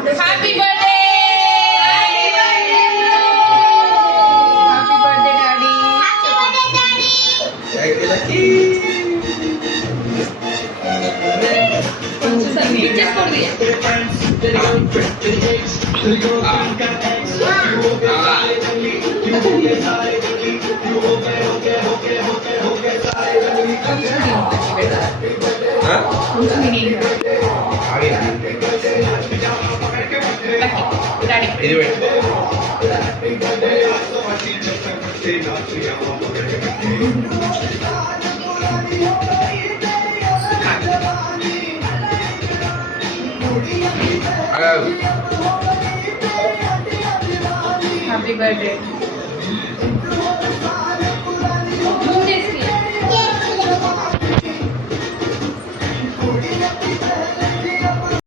Photo happy birthday daddy. काय केलं की पिक्चर्स कोण दिया डॅडी. ఇది పెట్టు हॅपी बर्थडे.